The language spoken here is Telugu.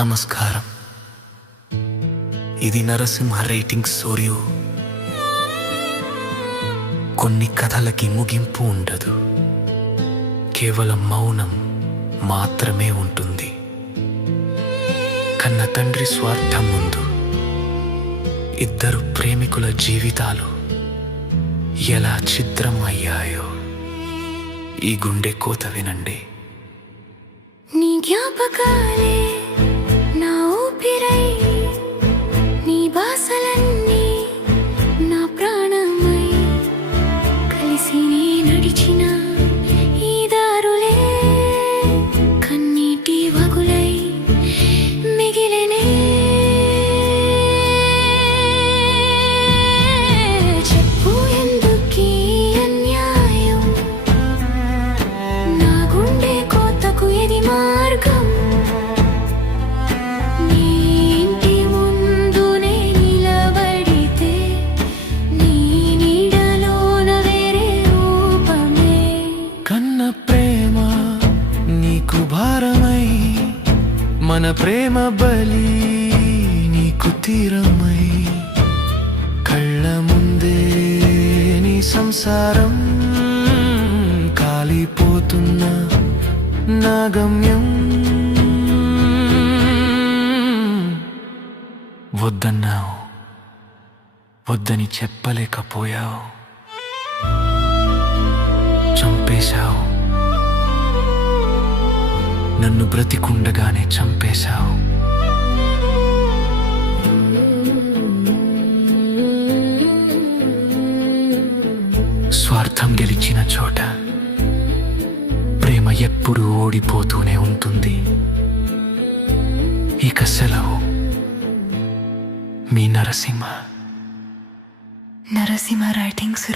నమస్కారం. ఇది నరసింహ రైటింగ్ స్టోరీ. కొన్ని కథలకి ముగింపు ఉండదు, కేవలం మౌనం మాత్రమే ఉంటుంది. కన్న తండ్రి స్వార్థం ముందు ఇద్దరు ప్రేమికుల జీవితాలు ఎలా ఛిద్రం అయ్యాయో ఈ గుండె కోత వినండి. నీ జ్ఞాపకాలే నా ఊపిరై, నీ బాసలన్నీ నా ప్రాణమై, కలిసి నీ నడిచిన ఈ దారులే కన్నీటి వగులై మిగిలినే. చెప్పు ఎందుకీ అన్యాయం, నా గుండె కోతకు ఇది మార్గం. నీ ఇంటి ముందునే నిలబడితే నీ నీడలోన వేరే రూపమే. కన్న ప్రేమ నీకు భారమై, మన ప్రేమ బలి నీకు తీరమై, కళ్ళ ముందే నీ సంసారం కాలిపోతున్న నా గమ్యం. వద్దన్నావు, వద్దని చెప్పలేకపోయావు, చంపేశావు, నన్ను బ్రతికుండగానే చంపేశావు. స్వార్థం గెలిచిన చోట ప్రేమ ఎప్పుడూ ఓడిపోతూనే ఉంటుంది. ఇక సెలవు, మీ నరసింహ. నరసింహ రైటింగ్స్.